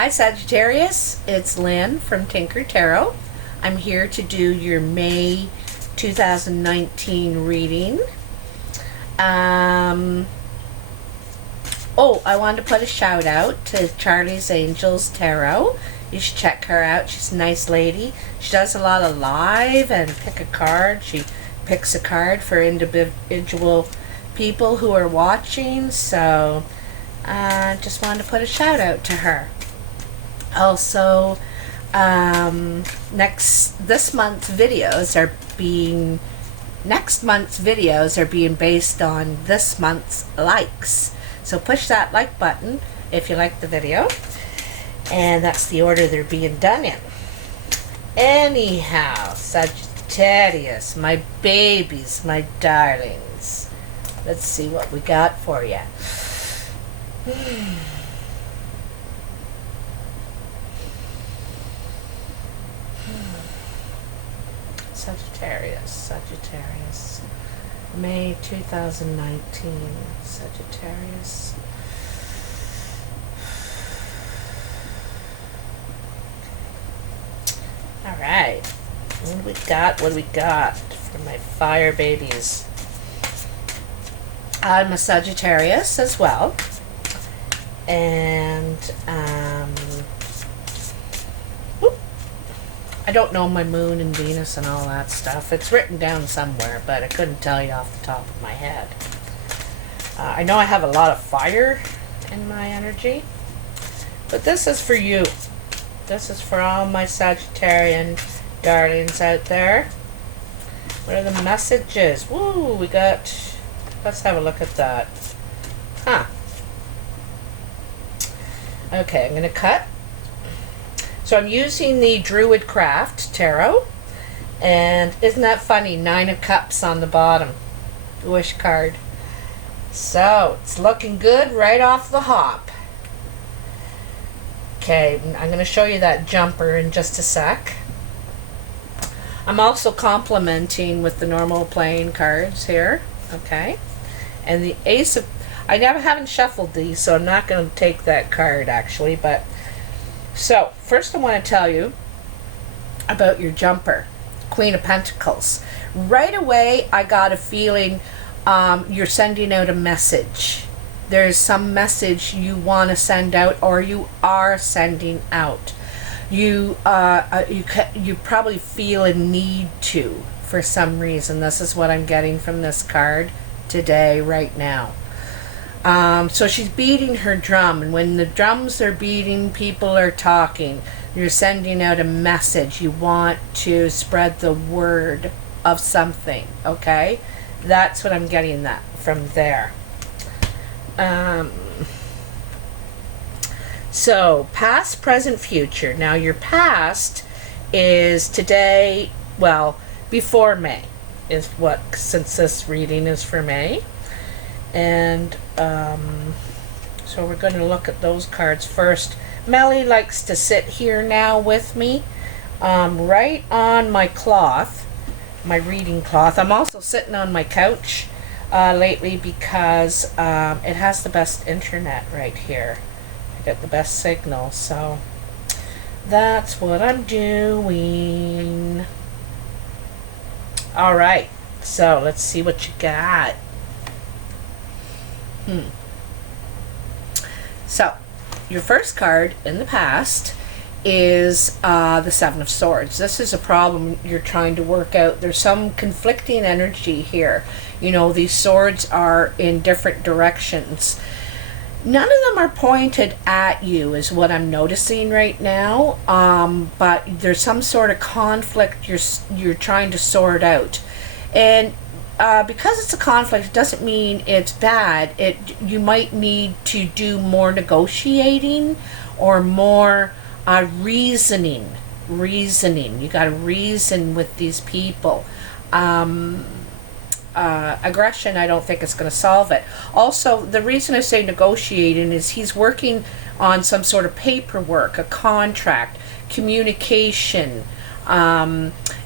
Hi Sagittarius, it's Lynn from Tinker Tarot. I'm here to do your May 2019 reading. I wanted to put a shout out to Charlie's Angels Tarot. You should check her out. She's a nice lady. She does a lot of live and pick a card. She picks a card for individual people who are watching, so just wanted to put a shout out to her. Also, next month's videos are being based on this month's likes. So push that like button if you like the video, and that's the order they're being done in. Anyhow, Sagittarius, my babies, my darlings, let's see what we got for you. Sagittarius, May 2019, Sagittarius. All right, what do we got for my fire babies? I'm a Sagittarius as well, and I don't know my moon and Venus and all that stuff. It's written down somewhere, but I couldn't tell you off the top of my head. I know I have a lot of fire in my energy, but this is for you. This is for all my Sagittarian darlings out there. What are the messages? Woo, let's have a look at that. Okay, I'm going to cut. So I'm using the Druid Craft Tarot, and isn't that funny? 9 of Cups on the bottom. Wish card. So it's looking good right off the hop. Okay, I'm going to show you that jumper in just a sec. I'm also complementing with the normal playing cards here. Okay, and the Ace of... I haven't shuffled these, so I'm not going to take that card actually, but... So, first I want to tell you about your jumper, Queen of Pentacles. Right away, I got a feeling you're sending out a message. There's some message you want to send out, or you are sending out. You probably feel a need to, for some reason. This is what I'm getting from this card today, right now. So she's beating her drum, and when the drums are beating, people are talking. You're sending out a message. You want to spread the word of something, okay? That's what I'm getting that from there. So, past, present, future. Now, your past is today, well, before May, is what, since this reading is for May. And so we're going to look at those cards first. Melly likes to sit here now with me, right on my cloth, my reading cloth. I'm also sitting on my couch lately because it has the best internet right here. I get the best signal, so that's what I'm doing. All right, so let's see what you got. So, your first card in the past is the Seven of Swords. This is a problem you're trying to work out. There's some conflicting energy here. You know, these swords are in different directions. None of them are pointed at you, is what I'm noticing right now. But there's some sort of conflict you're trying to sort out, and because it's a conflict, it doesn't mean it's bad. You might need to do more negotiating or more reasoning. You got to reason with these people. Aggression, I don't think it's going to solve it. Also, the reason I say negotiating is he's working on some sort of paperwork, a contract, communication.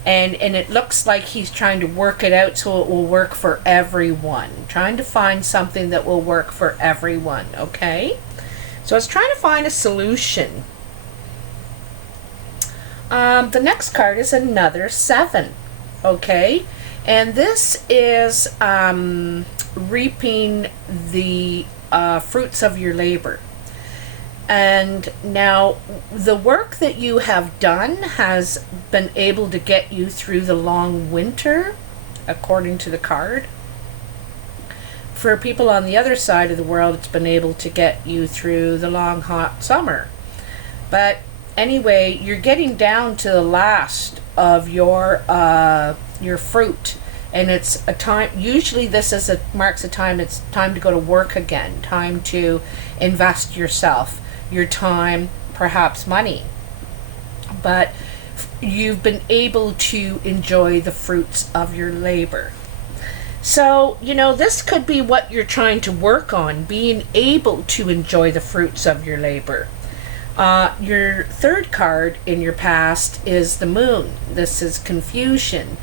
And it looks like he's trying to work it out so it will work for everyone. Trying to find something that will work for everyone, okay? So I was trying to find a solution The next card is another 7. Okay, and this is reaping the fruits of your labor. And now the work that you have done has been able to get you through the long winter, according to the card. For people on the other side of the world, it's been able to get you through the long hot summer. But anyway, you're getting down to the last of your fruit, and it's a time, usually this is marks a time, it's time to go to work again, time to invest yourself, your time, perhaps money. But you've been able to enjoy the fruits of your labor. So, this could be what you're trying to work on, being able to enjoy the fruits of your labor. Your third card in your past is the moon. This is confusion.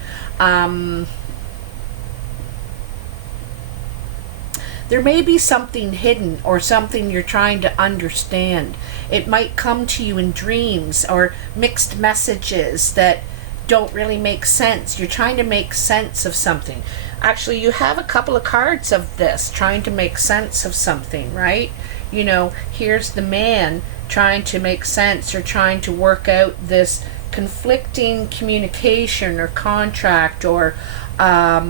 There may be something hidden or something you're trying to understand. It might come to you in dreams or mixed messages that don't really make sense. You're trying to make sense of something. Actually, you have a couple of cards of this, trying to make sense of something, right? Here's the man trying to make sense or trying to work out this conflicting communication or contract or I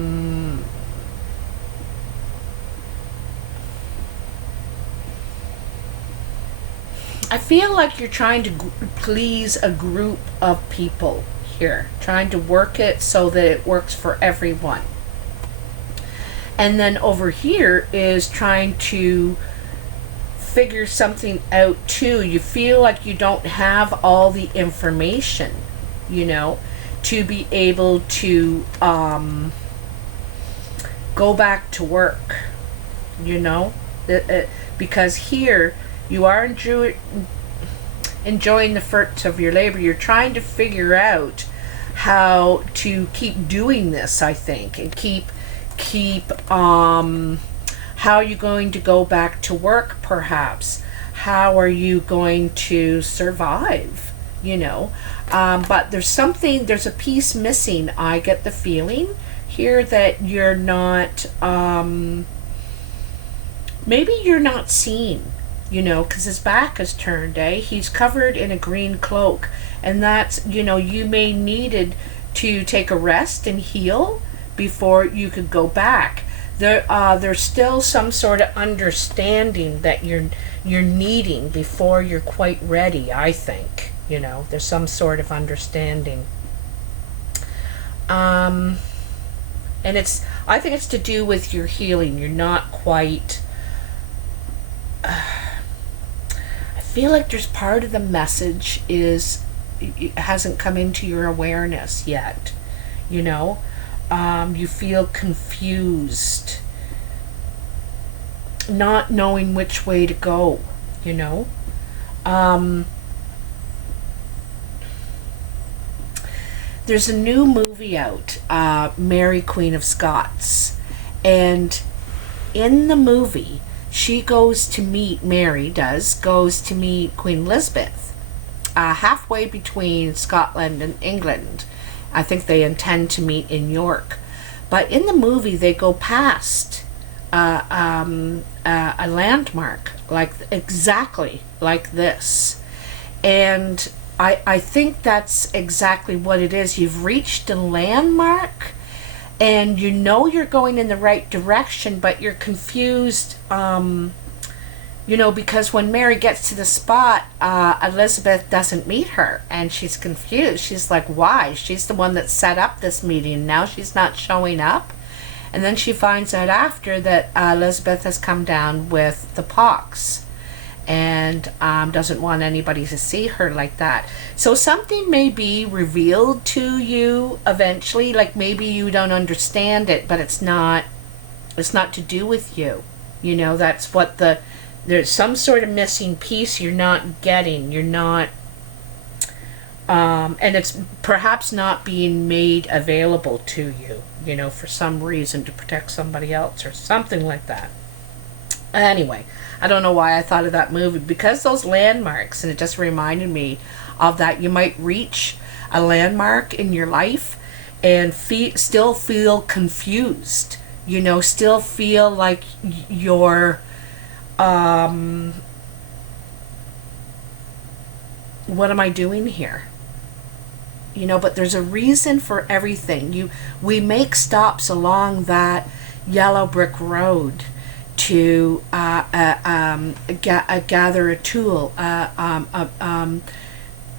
feel like you're trying to please a group of people here, trying to work it so that it works for everyone. And then over here is trying to figure something out too. You feel like you don't have all the information, to be able to go back to work, because here you are enjoying the fruits of your labor. You're trying to figure out how to keep doing this, I think, and keep how are you going to go back to work, perhaps? How are you going to survive, but there's a piece missing. I get the feeling here that you're not, maybe you're not seen, because his back is turned, he's covered in a green cloak, and that's, you may needed to take a rest and heal before you could go back. There's still some sort of understanding that you're needing before you're quite ready, I think. There's some sort of understanding. And I think it's to do with your healing. You're not quite... I feel like there's part of the message it hasn't come into your awareness yet, you feel confused, not knowing which way to go, there's a new movie out, Mary Queen of Scots, and in the movie Mary goes to meet Queen Elizabeth, halfway between Scotland and England. I think they intend to meet in York. But in the movie, they go past a landmark, exactly like this. And I think that's exactly what it is. You've reached a landmark, and you're going in the right direction, but you're confused, because when Mary gets to the spot, Elizabeth doesn't meet her, and she's confused. She's like, why? She's the one that set up this meeting. Now she's not showing up. And then she finds out after that Elizabeth has come down with the pox and doesn't want anybody to see her like that. So something may be revealed to you eventually, like maybe you don't understand it, but it's not to do with you. That's what there's some sort of missing piece you're not getting. You're not, and it's perhaps not being made available to you, for some reason, to protect somebody else or something like that. Anyway, I don't know why I thought of that movie, because those landmarks, and it just reminded me of that. You might reach a landmark in your life and still feel confused, you know, still feel like you're what am I doing here? You know, but there's a reason for everything. We make stops along that yellow brick road to gather a tool,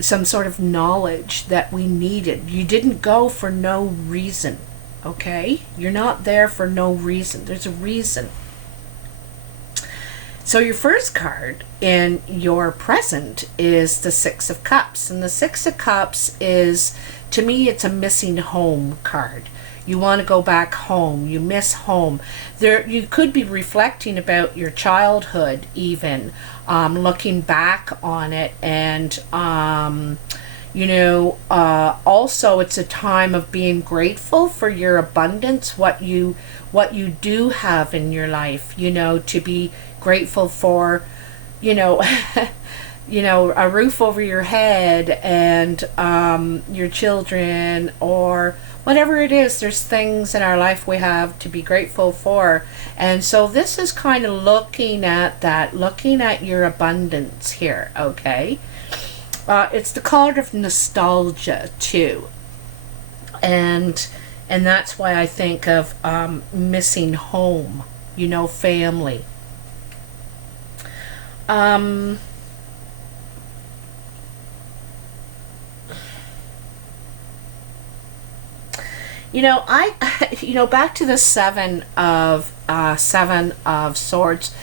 some sort of knowledge that we needed. You didn't go for no reason, okay? You're not there for no reason. There's a reason. So your first card in your present is the Six of Cups. And the Six of Cups is, to me, it's a missing home card. You want to go back home. You miss home. You could be reflecting about your childhood even, looking back on it. And, you know, also it's a time of being grateful for your abundance, what you do have in your life, you know, to be grateful for, you know, you know, a roof over your head and your children or whatever it is. There's things in our life we have to be grateful for. And so this is kind of looking at that, looking at your abundance here, okay? It's the card of nostalgia too. And that's why I think of missing home, you know, family. You know, you know, back to the Seven of Swords.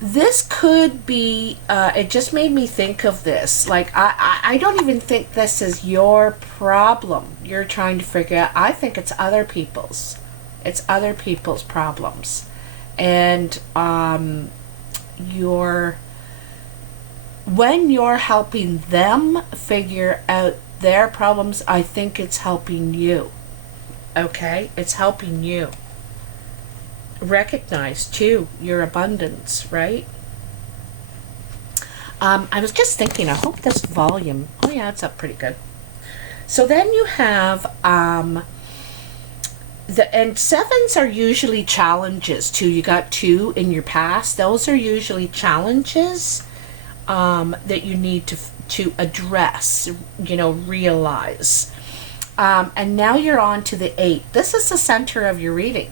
This could be, it just made me think of this. Like, I don't even think this is your problem you're trying to figure out. I think it's other people's. It's other people's problems. And when you're helping them figure out their problems, I think it's helping you. Okay? It's helping you recognize too your abundance, right? I was just thinking, I hope this volume, oh yeah, it's up pretty good. So then you have and sevens are usually challenges too. You got two in your past. Those are usually challenges that you need to address, you know, realize. And now you're on to the 8. This is the center of your reading.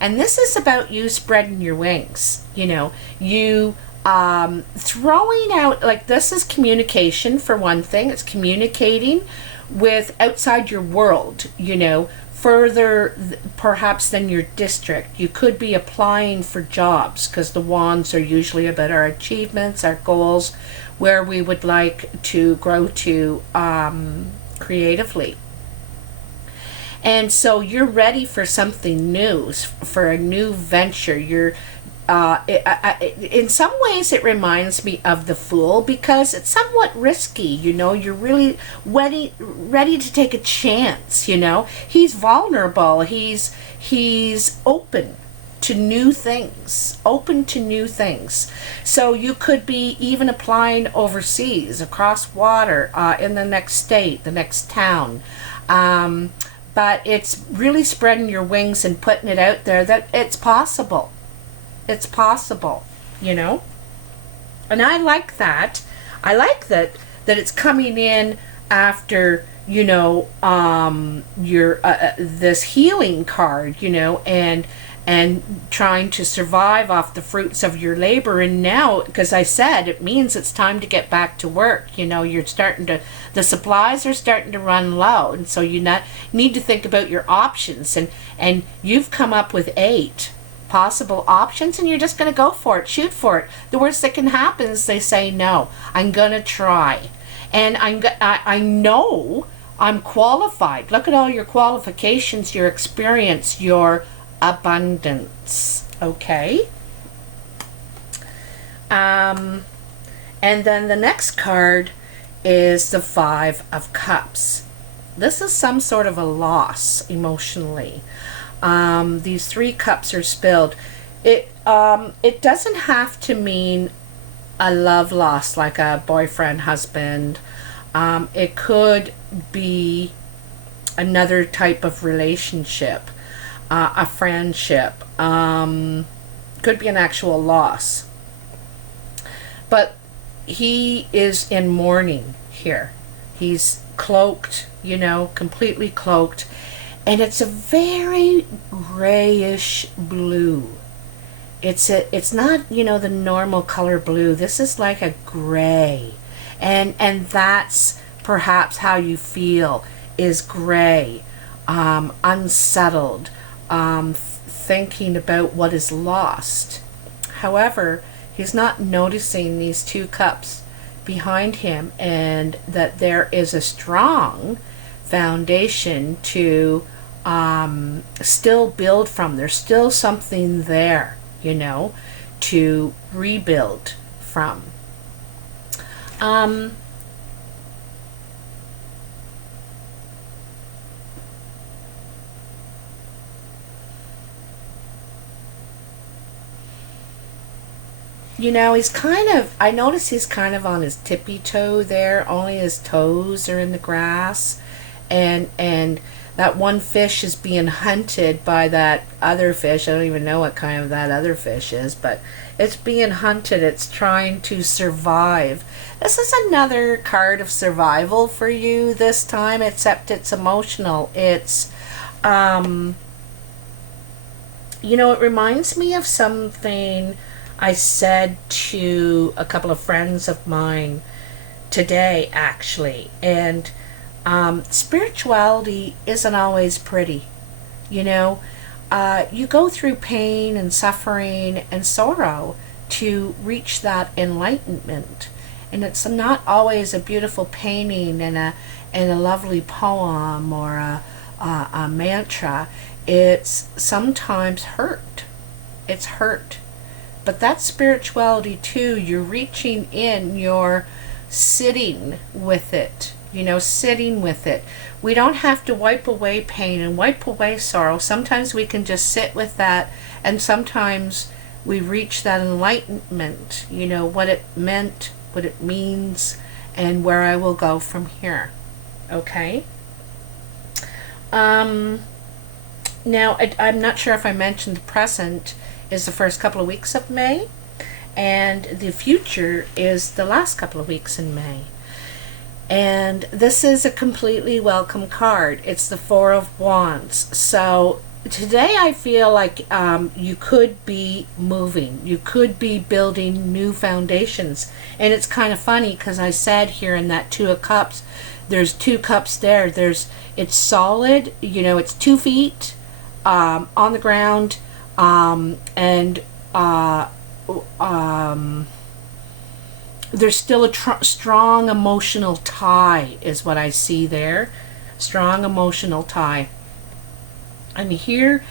And this is about you spreading your wings, you know, you throwing out, like, this is communication for one thing. It's communicating with outside your world, you know, further perhaps than your district. You could be applying for jobs because the wands are usually about our achievements, our goals, where we would like to grow to creatively. And so you're ready for something new, for a new venture. You're in some ways it reminds me of the Fool because it's somewhat risky, you know. You're really ready to take a chance, you know. He's vulnerable. He's open to new things, So you could be even applying overseas, across water, in the next state, the next town. But it's really spreading your wings and putting it out there that it's possible. It's possible, you know? And I like that. I like that it's coming in after, you know, your this healing card, you know, and trying to survive off the fruits of your labor. And now, because I said, it means it's time to get back to work. You know, the supplies are starting to run low. And so you need to think about your options. And you've come up with 8 possible options and you're just going to go for it, shoot for it. The worst that can happen is they say, no, I'm going to try. And I know I'm qualified. Look at all your qualifications, your experience, your abundance, okay? And then the next card is the 5 of Cups. This is some sort of a loss emotionally. These 3 cups are spilled. It doesn't have to mean a love loss, like a boyfriend, husband, It could be another type of relationship, a friendship, could be an actual loss. But he is in mourning here. He's cloaked, you know, completely cloaked. And it's a very grayish blue. It's not, you know, the normal color blue. This is like a gray. And that's perhaps how you feel, is gray, unsettled, thinking about what is lost. However, he's not noticing these two cups behind him, and that there is a strong foundation to still build from. There's still something there, you know, to rebuild from. You know, he's kind of, I notice he's kind of on his tippy toe there. Only his toes are in the grass. And that one fish is being hunted by that other fish. I don't even know what kind of that other fish is, but it's being hunted. It's trying to survive. This is another card of survival for you this time, except it's emotional. It's, you know, it reminds me of something I said to a couple of friends of mine today, actually. And spirituality isn't always pretty. You know, you go through pain and suffering and sorrow to reach that enlightenment. And it's not always a beautiful painting and a lovely poem or a mantra. It's sometimes hurt. It's hurt. But that's spirituality too. You're reaching in, you're sitting with it, you know, sitting with it. We don't have to wipe away pain and wipe away sorrow. Sometimes we can just sit with that, and sometimes we reach that enlightenment, you know, what it meant, what it means, and where I will go from here. Okay? Now, I'm not sure if I mentioned the present is the first couple of weeks of May, and the future is the last couple of weeks in May. And this is a completely welcome card. It's the Four of Wands. So today I feel like you could be moving. You could be building new foundations. And it's kind of funny because I said here in that Two of Cups, there's two cups there. It's solid, you know, it's 2 feet on the ground. There's still a strong emotional tie is what I see there. Strong emotional tie. And here,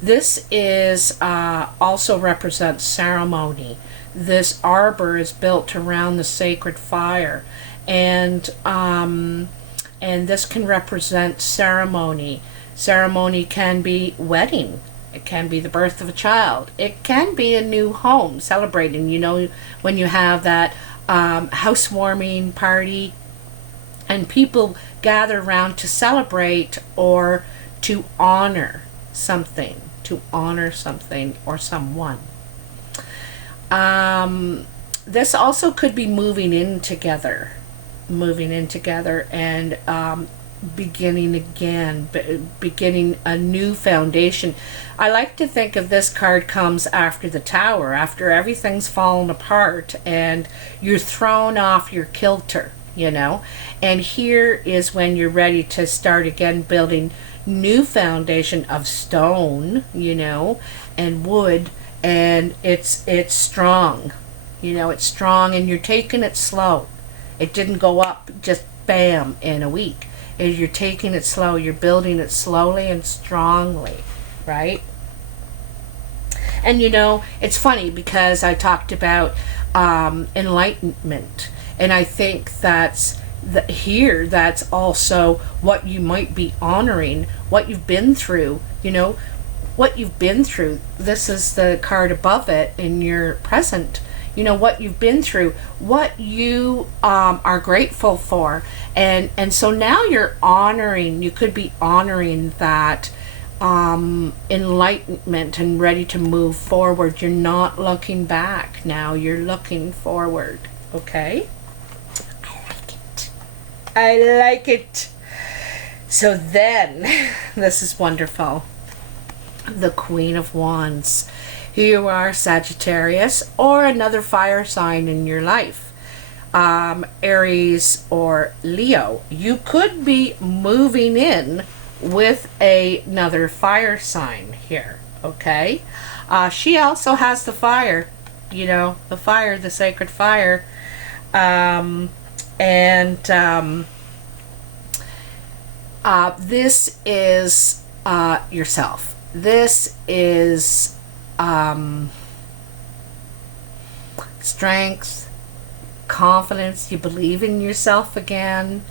this is also represents ceremony. This arbor is built around the sacred fire. And this can represent ceremony. Ceremony can be wedding. It can be the birth of a child. It can be a new home, celebrating, you know, when you have that housewarming party and people gather around to celebrate or to honor something or someone. This also could be moving in together and beginning again, beginning a new foundation. I like to think of this card comes after the Tower, after everything's fallen apart and you're thrown off your kilter, you know. And here is when you're ready to start again building new foundation of stone, you know, and wood, and it's strong, you know, it's strong, and you're taking it slow. It didn't go up just bam in a week. You're taking it slow. You're building it slowly and strongly, right? And you know, it's funny because I talked about enlightenment, and I think that's that's also what you might be honoring, what you've been through, you know, what you've been through. This is the card above it in your present. you know, what you've been through, what you are grateful for. And so now you're honoring, you could be honoring that enlightenment and ready to move forward. You're not looking back now, you're looking forward. Okay? I like it. I like it. So then, this is wonderful. The Queen of Wands. Here you are, Sagittarius, or another fire sign in your life. Aries or Leo. You could be moving in with another fire sign here, okay? She also has the fire, you know, the fire, the sacred fire. This is yourself. This is strength, confidence. You believe in yourself again.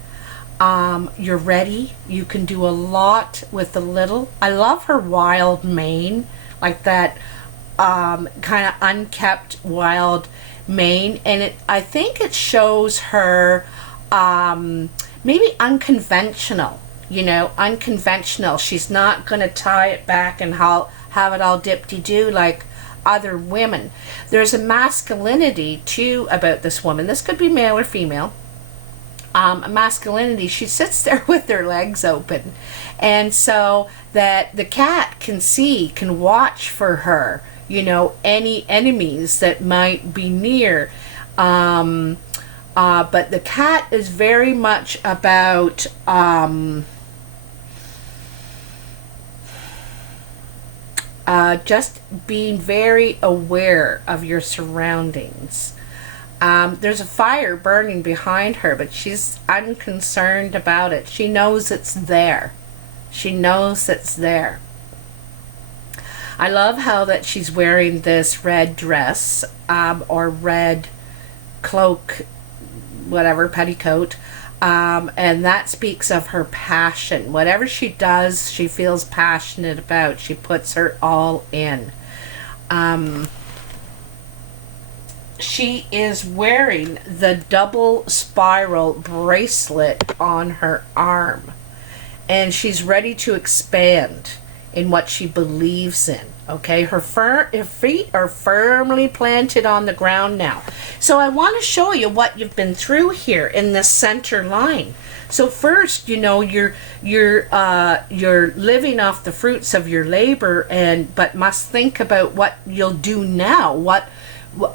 You're ready. You can do a lot with a little. I love her wild mane, like that kind of unkept wild mane, and I think it shows her maybe unconventional. You know, unconventional. She's not going to tie it back and have it all dip-de-doo like other women. There's a masculinity too about this woman. This could be male or female. Masculinity. She sits there with her legs open, and so that the cat can watch for her, you know, any enemies that might be near. But the cat is very much about just being very aware of your surroundings. There's a fire burning behind her, but she's unconcerned about it. She knows it's there. She knows it's there. I love how that she's wearing this red dress, or red cloak, whatever, petticoat. And that speaks of her passion. Whatever she does, she feels passionate about. She puts her all in. She is wearing the double spiral bracelet on her arm. And she's ready to expand in what she believes in. Okay, her feet are firmly planted on the ground now. So I want to show you what you've been through here in this center line. So first, you know, you're living off the fruits of your labor, but must think about what you'll do now. What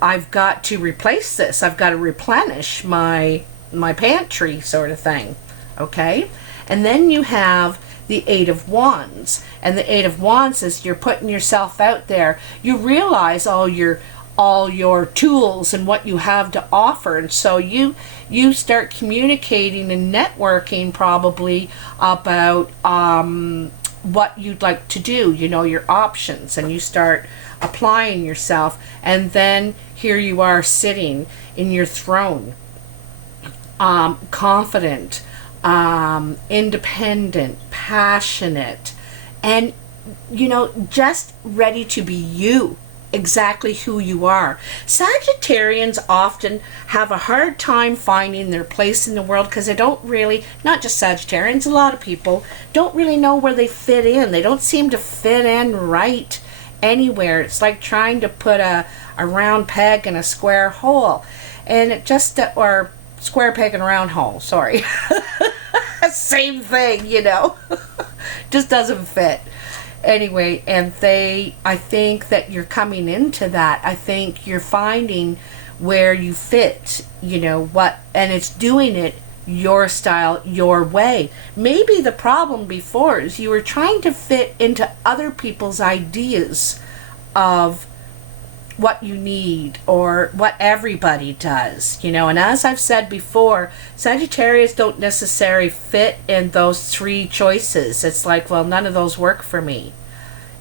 I've got to replace this. I've got to replenish my pantry, sort of thing. Okay, and then you have the Eight of Wands, and the Eight of Wands is you're putting yourself out there. You realize all your tools and what you have to offer, and so you start communicating and networking probably about what you'd like to do, you know, your options, and you start applying yourself. And then here you are sitting in your throne, confident, independent, passionate, and, you know, just ready to be you, exactly who you are. Sagittarians often have a hard time finding their place in the world because they don't really, not just Sagittarians, a lot of people don't really know where they fit in. They don't seem to fit in right anywhere. It's like trying to put a round peg in a square hole, and it just, or square peg in a round hole, sorry. Same thing, you know. Just doesn't fit. Anyway, and I think that you're coming into that. I think you're finding where you fit, you know, and it's doing it your style, your way. Maybe the problem before is you were trying to fit into other people's ideas of what you need or what everybody does, you know. And as I've said before, Sagittarius don't necessarily fit in those three choices. It's like, well, none of those work for me,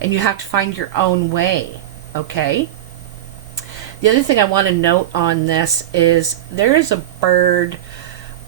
and you have to find your own way. Okay, the other thing I want to note on this is there is a bird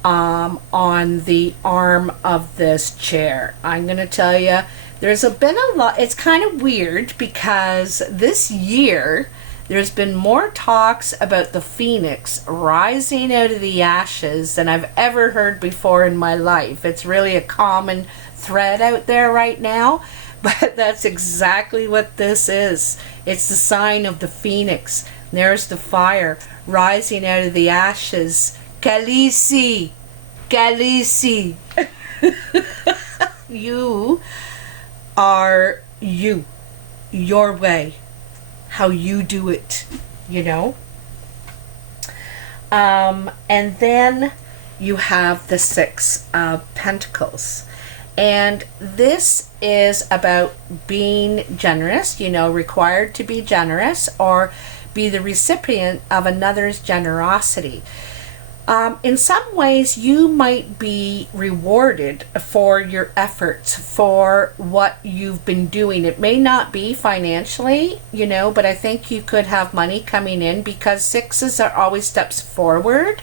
on the arm of this chair. I'm going to tell you, there's been a lot. It's kind of weird because this year there's been more talks about the phoenix rising out of the ashes than I've ever heard before in my life. It's really a common thread out there right now, but that's exactly what this is. It's the sign of the phoenix. There's the fire rising out of the ashes. Khaleesi! Khaleesi! You are you. Your way. How you do it. You know? And then you have the Six of Pentacles. And this is about being generous, you know, required to be generous or be the recipient of another's generosity. In some ways, you might be rewarded for your efforts, for what you've been doing. It may not be financially, you know, but I think you could have money coming in because sixes are always steps forward.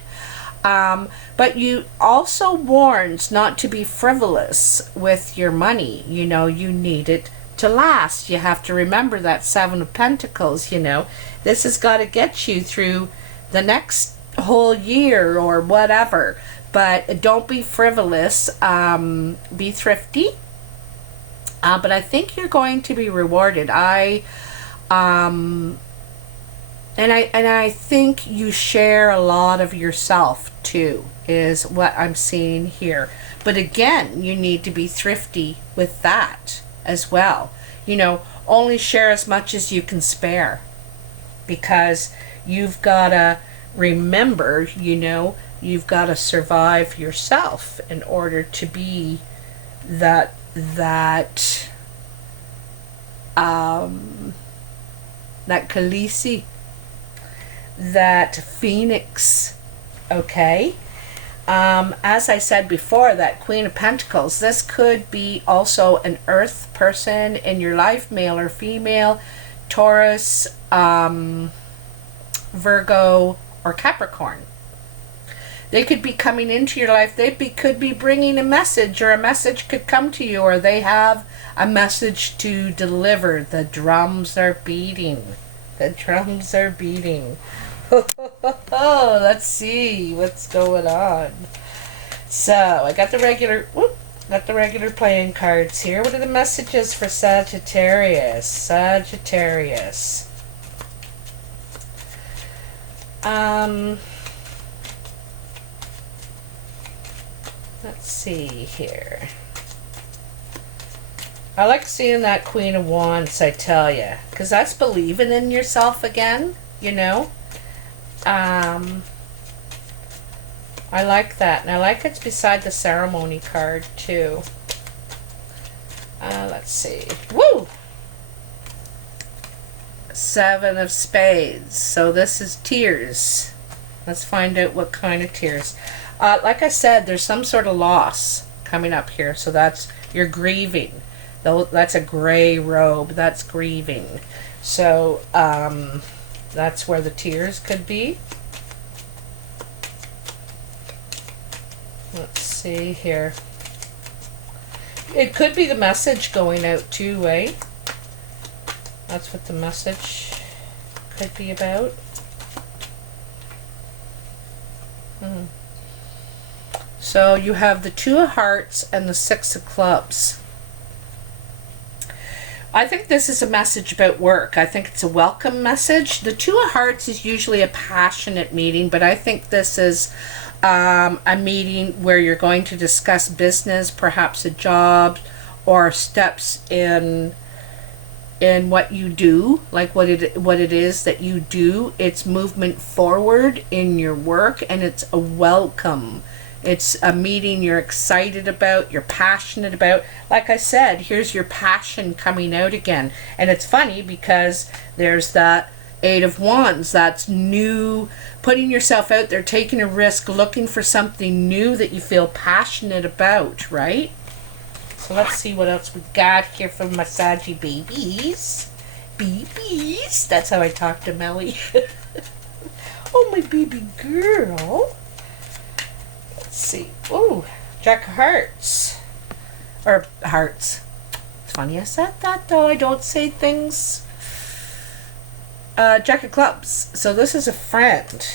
But you also warns not to be frivolous with your money. You know, you need it to last. You have to remember that Seven of Pentacles, you know. This has got to get you through the next whole year or whatever. But don't be frivolous. Be thrifty. But I think you're going to be rewarded. And I think you share a lot of yourself too, is what I'm seeing here. But again, you need to be thrifty with that as well. You know, only share as much as you can spare, because you've got to remember, you know, you've got to survive yourself in order to be that Khaleesi, that phoenix. Okay. As I said before, that Queen of Pentacles, this could be also an earth person in your life, male or female, Taurus, Virgo, or Capricorn. They could be coming into your life. They could be bringing a message, or a message could come to you, or they have a message to deliver. The drums are beating. The drums are beating. Let's see what's going on. So I got the regular playing cards here. What are the messages for Sagittarius? Sagittarius. Let's see here. I like seeing that Queen of Wands, I tell you, because that's believing in yourself again, you know. I like that, and I like it's beside the ceremony card too. Let's see. Woo! Seven of Spades. So this is tears. Let's find out what kind of tears. Like I said, there's some sort of loss coming up here, so that's, you're grieving. That's a gray robe. That's grieving. So that's where the tears could be. Let's see here. It could be the message going out too, eh? That's what the message could be about. So you have the Two of Hearts and the Six of Clubs. I think this is a message about work. I think it's a welcome message. The Two of Hearts is usually a passionate meeting, but I think this is a meeting where you're going to discuss business, perhaps a job, or steps in what you do, like what it is that you do. It's movement forward in your work, and it's a welcome. It's a meeting you're excited about, you're passionate about. Like I said, here's your passion coming out again. And it's funny because there's that Eight of Wands. That's new, putting yourself out there, taking a risk, looking for something new that you feel passionate about, right? So let's see what else we got here from my Saggy babies. Babies. That's how I talk to Melly. Oh, my baby girl. Let's see. Ooh, Jack of Hearts. Or Hearts. It's funny I said that, though. I don't say things Jack of Clubs. So this is a friend.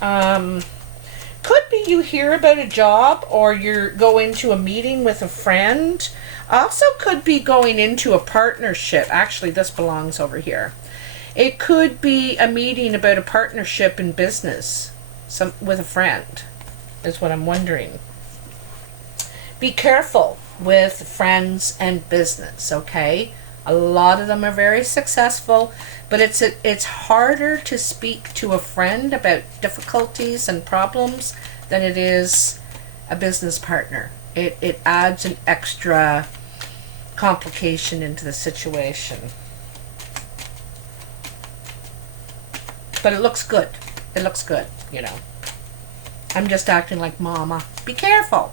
Could be you hear about a job or you're going to a meeting with a friend. Also could be going into a partnership. Actually, this belongs over here. It could be a meeting about a partnership in business with a friend, is what I'm wondering. Be careful with friends and business, okay? A lot of them are very successful, but it's harder to speak to a friend about difficulties and problems than it is a business partner. It adds an extra complication into the situation. But it looks good. It looks good, you know. I'm just acting like mama. Be careful.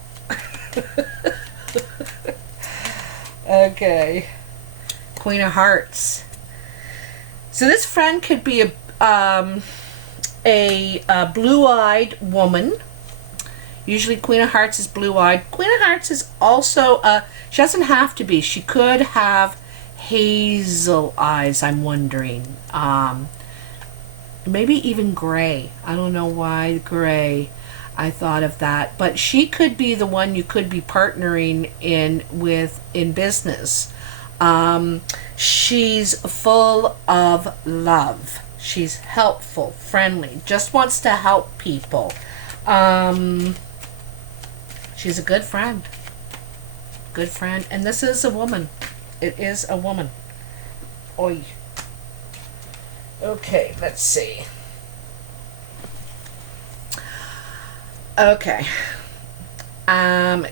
Okay. Queen of Hearts. So this friend could be a blue-eyed woman. Usually Queen of Hearts is blue-eyed. Queen of Hearts is also, she doesn't have to be. She could have hazel eyes, I'm wondering. Maybe even gray. I don't know why gray. I thought of that. But she could be the one you could be partnering with in business. She's full of love. She's helpful, friendly, just wants to help people. She's a good friend. Good friend. And this is a woman. It is a woman. Oi. Okay, let's see. Okay.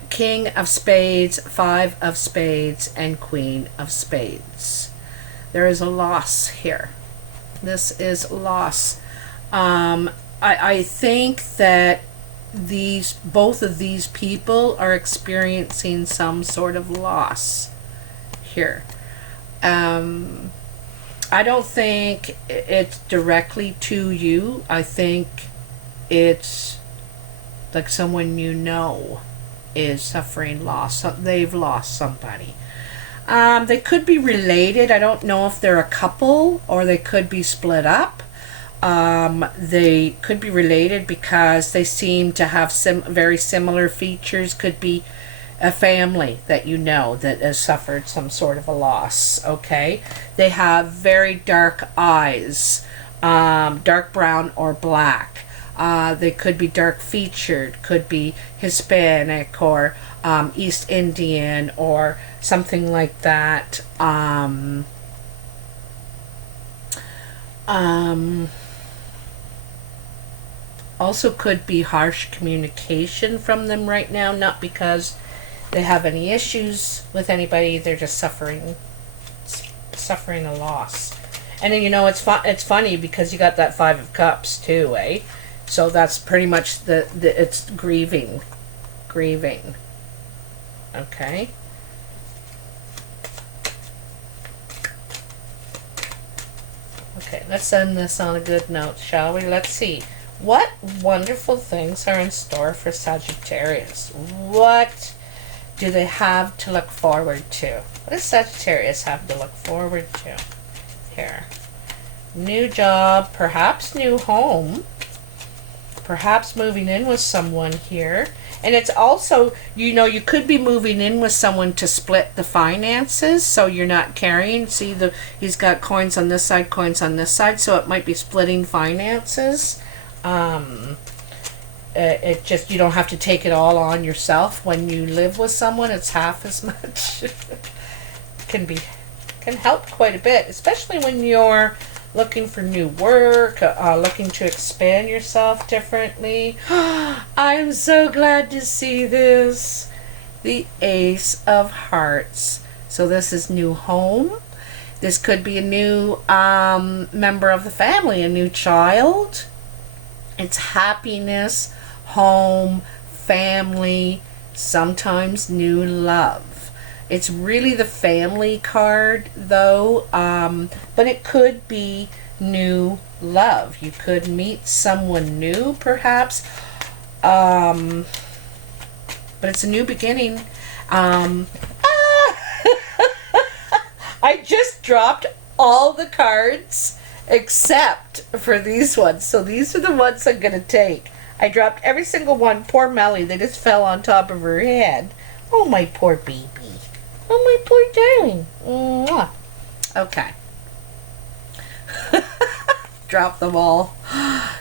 King of Spades, Five of Spades, and Queen of Spades. There is a loss here. This is loss. I think that both of these people are experiencing some sort of loss here. I don't think it's directly to you. I think it's like someone you know is suffering loss. They've lost somebody. They could be related. I don't know if they're a couple or they could be split up. They could be related because they seem to have very similar features. Could be a family that you know that has suffered some sort of a loss, okay? They have very dark eyes, dark brown or black. They could be dark featured, could be Hispanic or East Indian or something like that. Also could be harsh communication from them right now, not because they have any issues with anybody, they're just suffering a loss. And then, you know, it's funny because you got that Five of Cups too, eh? So that's pretty much it's grieving. Okay. Okay, let's end this on a good note, shall we? Let's see. What wonderful things are in store for Sagittarius? What do they have to look forward to? What does Sagittarius have to look forward to here? New job, perhaps new home, perhaps moving in with someone here. And it's also, you know, you could be moving in with someone to split the finances, so you're not carrying. See, he's got coins on this side, coins on this side, so it might be splitting finances. It just, you don't have to take it all on yourself. When you live with someone, it's half as much. can help quite a bit, especially when you're looking for new work, looking to expand yourself differently. I'm so glad to see this. The Ace of Hearts. So this is new home. This could be a new member of the family, a new child. It's happiness, home, family, sometimes new love. It's really the family card though, but it could be new love. You could meet someone new perhaps, but it's a new beginning. I just dropped all the cards except for these ones. So these are the ones I'm going to take. I dropped every single one. Poor Melly, they just fell on top of her head. Oh, my poor baby. Oh, my poor darling. Mwah. Okay. Drop them all.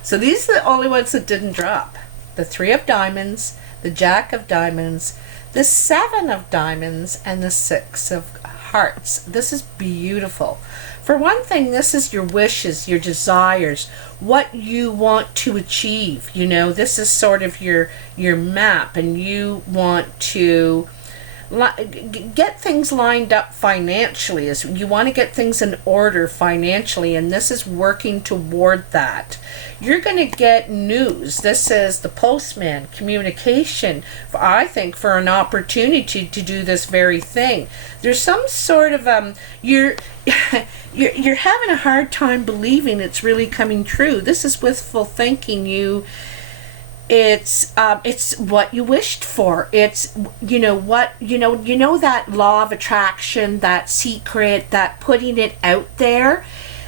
So these are the only ones that didn't drop. The 3 of diamonds, the Jack of diamonds, the 7 of diamonds, and the 6 of hearts. This is beautiful. For one thing, this is your wishes, your desires, what you want to achieve. You know, this is sort of your map, and you want to get things lined up financially. As you want to get things in order financially, and this is working toward that. You're going to get news. This is the postman, communication, I think, for an opportunity to do this very thing. There's some sort of you're having a hard time believing it's really coming true. This is wishful thinking. It's what you wished for. It's you know that law of attraction, that secret, that putting it out there.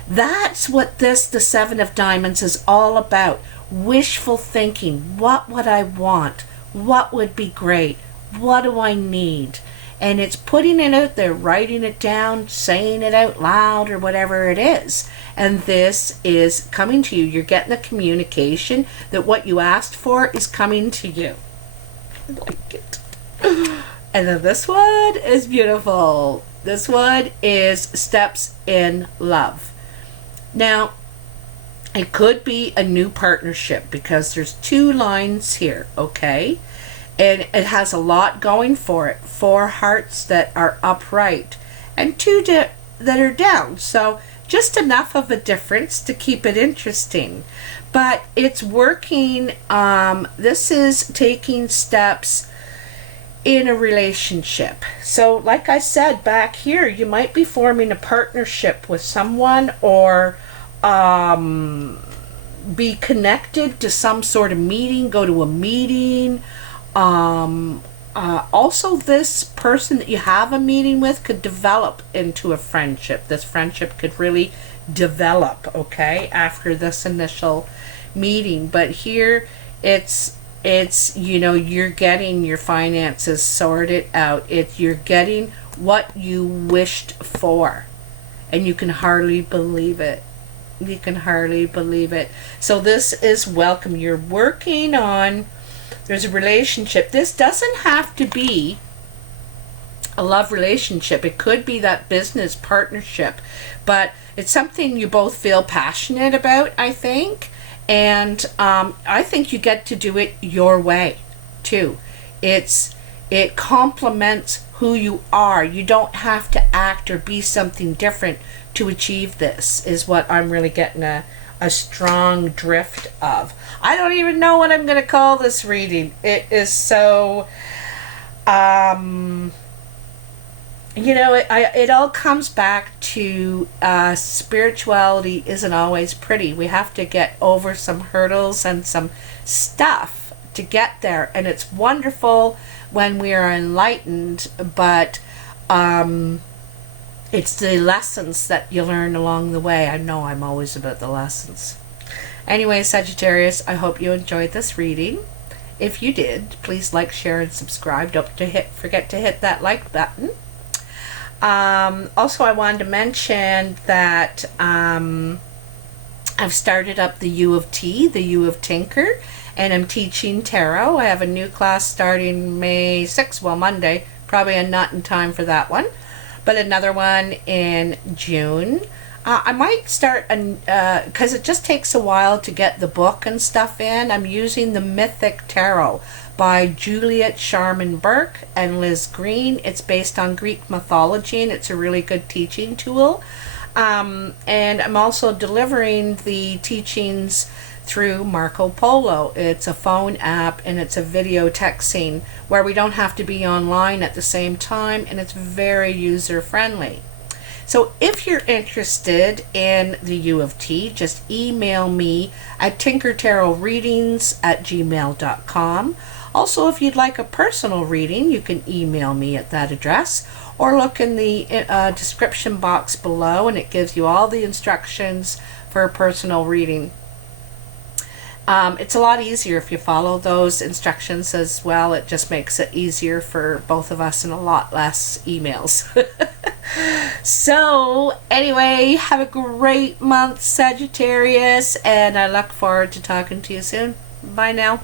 That's what the 7 of diamonds is all about. Wishful thinking. What would I want? What would be great? What do I need? And it's putting it out there, writing it down, saying it out loud, or whatever it is. And this is coming to you. You're getting the communication that what you asked for is coming to you. I like it. And then this one is beautiful. This one is steps in love. Now, it could be a new partnership because there's 2 lines here, okay? And it has a lot going for it. 4 hearts that are upright and 2 that are down. So just enough of a difference to keep it interesting. But it's working. This is taking steps in a relationship. So like I said back here, you might be forming a partnership with someone, or be connected to some sort of meeting, go to a meeting. Also, this person that you have a meeting with could develop into a friendship. This friendship could really develop, okay, after this initial meeting. But here it's you're getting your finances sorted out. You're getting what you wished for, and you can hardly believe it. You can hardly believe it. So this is welcome. You're working on, there's a relationship. This doesn't have to be a love relationship. It could be that business partnership, but it's something you both feel passionate about, I think. And I think you get to do it your way too. It complements who you are. You don't have to act or be something different to achieve this, is what I'm really getting a strong drift of. I don't even know what I'm going to call this reading. It is so, it all comes back to spirituality isn't always pretty. We have to get over some hurdles and some stuff to get there. And it's wonderful when we are enlightened, but it's the lessons that you learn along the way. I know I'm always about the lessons. Anyway, Sagittarius, I hope you enjoyed this reading. If you did, please like, share, and subscribe. Don't forget to hit that like button. Also, I wanted to mention that I've started up the U of T, the U of Tinker, and I'm teaching tarot. I have a new class starting May 6th, well, Monday. Probably not in time for that one, but another one in June. I might start, because it just takes a while to get the book and stuff in. I'm using the Mythic Tarot by Juliet Sharman Burke and Liz Green. It's based on Greek mythology, and it's a really good teaching tool. And I'm also delivering the teachings through Marco Polo. It's a phone app, and it's a video texting where we don't have to be online at the same time, and it's very user friendly. So if you're interested in the U of T, just email me at tinkertarotreadings@gmail.com. Also, if you'd like a personal reading, you can email me at that address, or look in the description box below, and it gives you all the instructions for a personal reading. It's a lot easier if you follow those instructions as well. It just makes it easier for both of us and a lot less emails. So anyway, have a great month, Sagittarius, and I look forward to talking to you soon. Bye now.